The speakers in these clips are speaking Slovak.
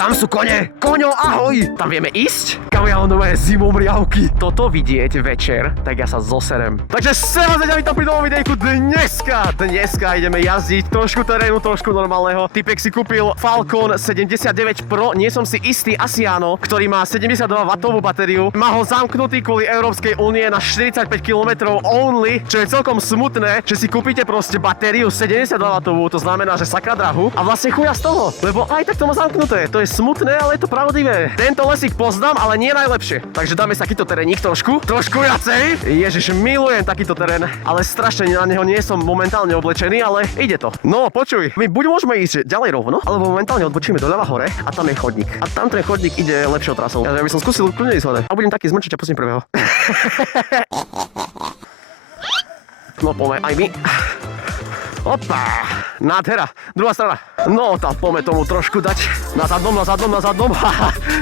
tam sú kone. Koňo, ahoj. Tam vieme ísť? Kam ja nové zimomriavky. Toto vidieť večer, tak ja sa zoserem. Takže sem vás vítam pri novom videjku. Dneska ideme jazdiť trošku terénu, trošku normálneho. Typek si kúpil Falcon 79 Pro, nie som si istý, asi áno, ktorý má 72W batériu. Má ho zamknutý kvôli Európskej únie na 45 km only, čo je celkom smutné, že si kúpite proste batériu 72W, to znamená, že sakra drahu. A vlastne chuja z toho, lebo aj tak to má zamknuté. To je smutné, ale je to pravdivé. Tento lesík poznám, ale nie najlepšie. Takže dáme sa takýto terénik trošku viacej. Ježiš, milujem takýto terén, ale strašne na neho nie som momentálne oblečený, ale ide to. No, počuj, my buď môžeme ísť ďalej rovno, alebo momentálne odbočíme doľava hore a tam je chodník. A tam ten chodník ide lepšou trasou. Ja by som skúsil kľudne ísť hore. A budem taký zmrčiť a pustím prvého. No, poďme aj my. Opa, nádhera, druhá strana. No, tá poďme tomu trošku dať na zadnom.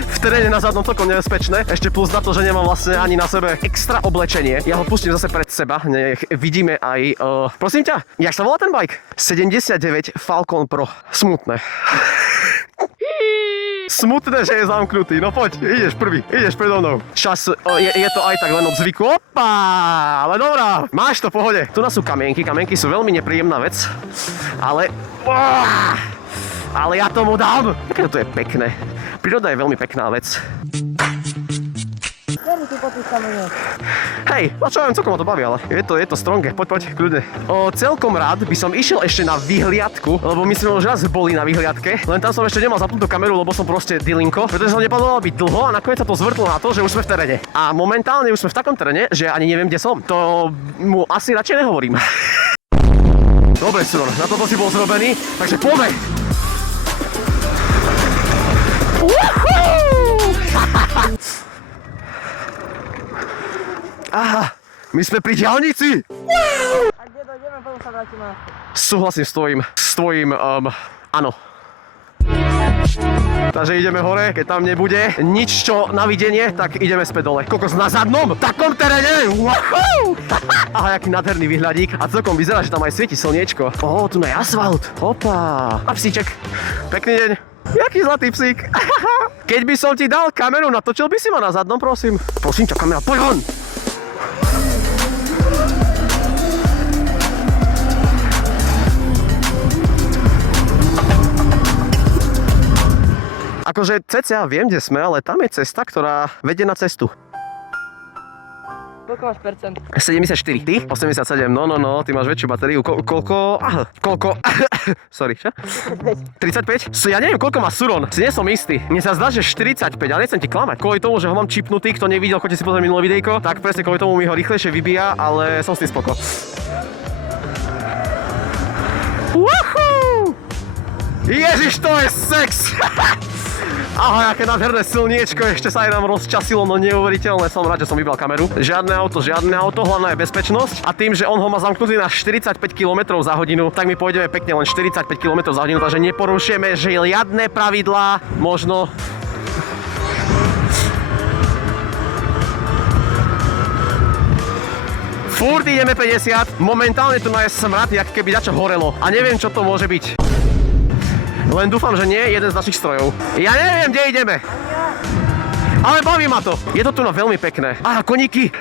V teréne na zadnom celkom nebezpečné. Ešte plus na to, že nemám vlastne ani na sebe extra oblečenie. Ja ho pustím zase pred seba, nech vidíme aj... prosím ťa, jak sa volá ten bike? 79 Falcon Pro. Smutné. Smutné, že je zamknutý. No poď, ideš predo mnou. Čas, je to aj tak len od zvyku. Opa, ale dobrá, máš to v pohode. Tu nás sú kamienky sú veľmi nepríjemná vec. Ale ja tomu dám. Aké to je pekné. Príroda je veľmi pekná vec. Hej, a čo ja viem, celkom ma to baví, ale je to stronge, poď, kľudne. Celkom rád by som išiel ešte na vyhliadku, lebo my sme už raz boli na vyhliadke, len tam som ešte nemal zapnutú kameru, lebo som proste dilinko, pretože som neplánoval byť dlho a nakoniec sa to zvrtlo na to, že už sme v teréne. A momentálne už sme v takom teréne, že ani neviem, kde som. To mu asi radšej nehovorím. Dobre, Suron, na toto si bol zrobený, takže poďme! Aha, my sme pri diaľnici! A kde dojdeme, potom sa vrátime. Súhlasím s tvojím, áno. Takže ideme hore, keď tam nebude nič čo na videnie, tak ideme späť dole. Kokos na zadnom, takom teréne! Wahoo! Aha, jaký nádherný výhľadík a celkom vyzerá, že tam aj svieti slniečko. Tu je asfalt, hopa. A psíček, pekný deň. Jaký zlatý psík. Keď by som ti dal kameru, natočil by si ma na zadnom, prosím? Prosím ťa, kamera, poď von! Akože cca viem, kde sme, ale tam je cesta, ktorá vedie na cestu. Koľko máš percent? 74. Ty? 87. No, ty máš väčšiu batériu. Koľko? Sorry, čo? 35. Ja neviem, koľko má Suron. Si nie som istý. Mne sa zdá, že 45, ale nechcem ti klamať. Kvôli tomu, že ho mám čipnutý, kto nevidel, choďte si pozrieť minulé videjko, tak presne kvôli tomu mi ho rýchlejšie vybíja, ale som s tým spoko. Woohoo! Ježiš, to je sex! Ahoj, aké nádherné slniečko, ešte sa aj nám rozčasilo, no neuveriteľné, som rád, že som vybral kameru. Žiadne auto, hlavná je bezpečnosť. A tým, že on ho má zamknutý na 45 km za hodinu, tak my pôjdeme pekne len 45 km za hodinu, takže neporušujeme žiadne pravidlá, možno... Furt ideme 50, momentálne tu je smrad, jak keby dačo horelo. A neviem, čo to môže byť. Len dúfam, že nie je jeden z našich strojov. Ja neviem, kde ideme. Ale baví ma to. Je to tu na veľmi pekné. Aha, koníky.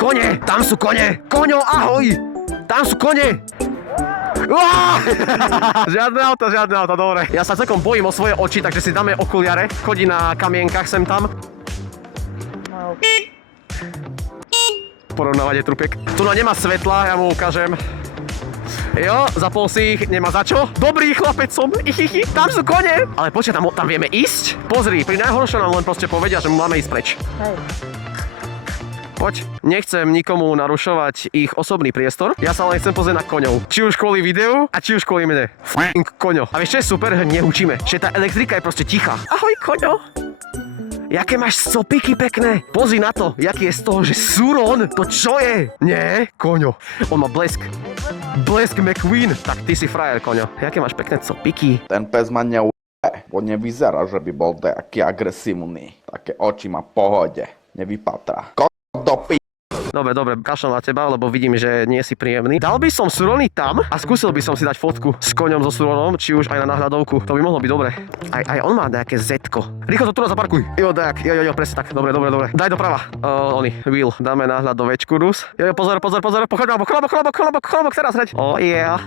Kone, tam sú kone. Koňo, ahoj. Tam sú kone. Žiadne auto, dobre. Ja sa celkom bojím o svoje oči, takže si dáme okuliare. Chodí na kamienkach sem tam. Porovnávanie trupiek. Tu nemá svetla, ja mu ukážem. Jo, zapol si ich, nemá za čo. Dobrý chlapec som, tam sú kone. Ale počkaj, tam vieme ísť? Pozri, pri najhoršom nám len proste povedia, že máme ísť preč. Hej. Poď, nechcem nikomu narušovať ich osobný priestor. Ja sa len chcem pozrieť na koňov. Či už kvôli videu, a či už kvôli mne. Koňo. A vieš čo je super? Neučíme. Že tá elektrika je proste tichá. Ahoj, koňo. Jaké máš sopiky pekné. Pozri na to, jaký je z toho, že Suron. To čo je? Nie, koňo. On má blesk. Blesk McQueen. Tak ty si frajer, koňo. Jaké máš pekné sopiky. Ten pes ma neujebe, bo nevyzerá, že by bol taký agresívny. Také oči má v pohode. Nevypatrá. Do p***. Dobre, kašľam na teba, lebo vidím, že nie si príjemný. Dal by som Surony tam a skúsil by som si dať fotku s koňom so Suronom, či už aj na nahľadovku. To by mohlo byť dobre. Aj on má nejaké zetko. Rýchlo to tu zaparkuj. Jo, tak, jo, presne tak. Dobre. Daj doprava. Will, dáme nahľadovečku, Rus. Jo, pozor. Chlebok, teraz hneď. Oh yeah.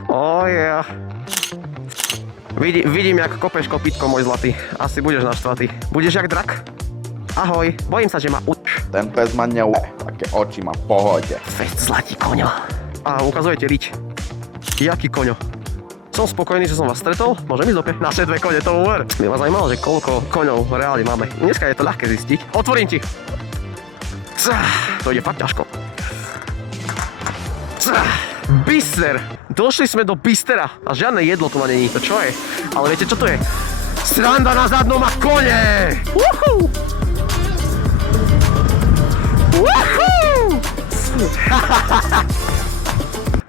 Vidím, jak kopeš kopítko, môj zlatý. Asi budeš naštvatý. Budeš jak drak? Ahoj, bojím sa, že ma Ten pes ma neuje, také oči má v pohode. Fest zlatý koňo. A ukazujete riť. Jaký koňo? Som spokojný, že som vás stretol. Môžem ísť opäť? Naše 2 kone, to uver. Mňa ma zajímalo, že koľko koňov reálne máme. Dneska je to ľahké zistiť. Otvorím ti. To ide fakt ťažko. Bister. Došli sme do bistera. A žiadne jedlo tu ma není. To čo je? Ale viete, čo to je? Sranda na zadnom a kone! Woohoo!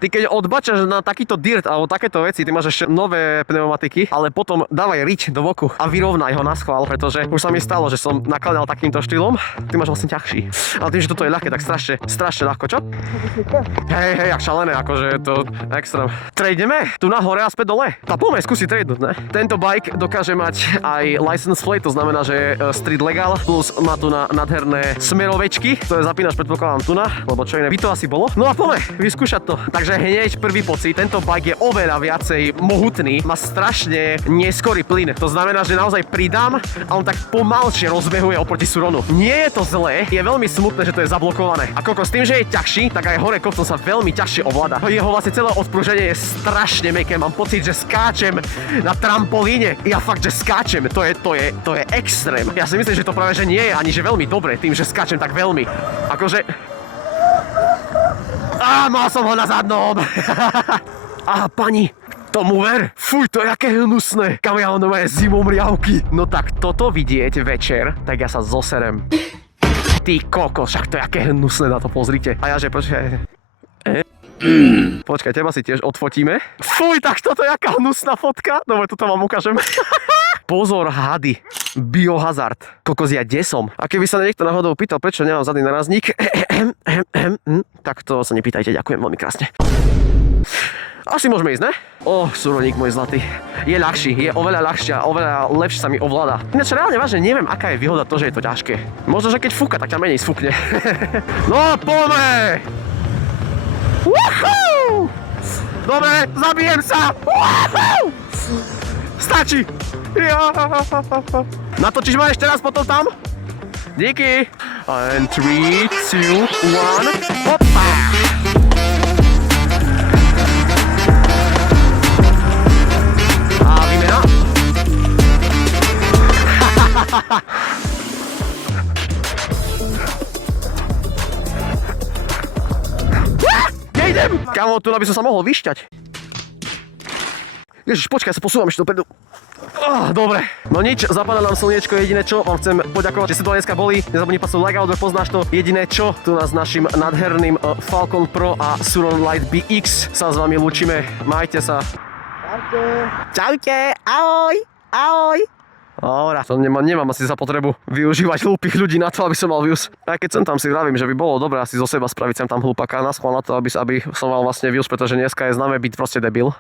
Ty keď odbačaš na takýto dirt alebo takéto veci, ty máš ešte nové pneumatiky, ale potom dávaj riť do boku a vyrovnaj ho na schvál, pretože už sa mi stalo, že som nakladal takýmto štýlom, ty máš vlastne ťažší. Ale tým, že toto je ľahké, tak strašne ľahko, čo? Hej, jak šalené, akože je to extrém. Trejdeme? Tu nahore a späť dole? Tá poďme skúsiť tradnúť, ne? Tento bike dokáže mať aj license plate, to znamená, že je street legal, plus má tu na nádherné smerovečky, ktoré zapínaš predpokladám tu na, lebo čo iné by to asi bolo. No a poďme vyskúšať to. Takže hneď prvý pocit, tento bike je oveľa viacej mohutný, má strašne neskorý plyn. To znamená, že naozaj pridám a on tak pomalšie rozbehuje oproti Suronu. Nie je to zlé, je veľmi smutné, že to je zablokované. A s tým, že je ťažší, tak aj hore kopcom sa veľmi ťažšie ovláda. Jeho vlastne celé odpruženie je strašne mäkké. Mám pocit, že skáčem na trampolíne. Ja fakt, že skáčem. To je extrém. Ja si myslím, že to práve že nie je ani že veľmi dobre tým, že skáčem tak veľmi. Akože mal som ho na zadnom. Pani, tomu ver. Fuj, to je aké hnusné. Kam ja ho nové zimom riavky. No tak toto vidieť večer, tak ja sa zoserem. Ty kokos, však to je aké hnusné, na to pozrite. A ja že počkaj. Počkaj, teba si tiež odfotíme. Fuj, tak toto je aká hnusná fotka. Dobre, toto vám ukážem. Pozor, hady. Biohazard. Kokos, ja desom. A keby sa niekto náhodou pýtal, prečo nemám zadný narazník, tak to sa nepýtajte, ďakujem veľmi krásne. Asi môžeme ísť, ne? Suroník môj zlatý. Je ľahší, je oveľa ľahšia, oveľa lepšie sa mi ovláda. Ináč reálne vážne neviem, aká je výhoda to, že je to ťažké. Možno, že keď fúka, tak ťa menej sfúkne. No, poďme! Woohoo! Dobre, zabijem sa! Woohoo! Stačí! Natočíš ma ešte raz potom tam? Díky! And 3, 2, 1, hopa! A výmena? Nejdem! Kamo, tu by som sa mohol vyšťať. Ježiš, počkaj, sa posúvam ešte dopredu. Dobre, no nič, zapadá nám slniečko, jediné čo, vám chcem poďakovať, že ste to dneska boli, nezabudni pasnúť like, alebo poznáš to, jediné čo, tu nás s našim nádherným Falcon Pro a Suron Light BX sa s vami lúčime, majte sa. Čaute, ahoj. Dobre, to nemám asi za potrebu využívať hlúpych ľudí na to, aby som mal views. Aj keď sem tam si vravím, že by bolo dobré asi zo seba spraviť sem tam hlupaka na schvál na to, aby som mal vlastne views, pretože dneska je známe byť proste debil.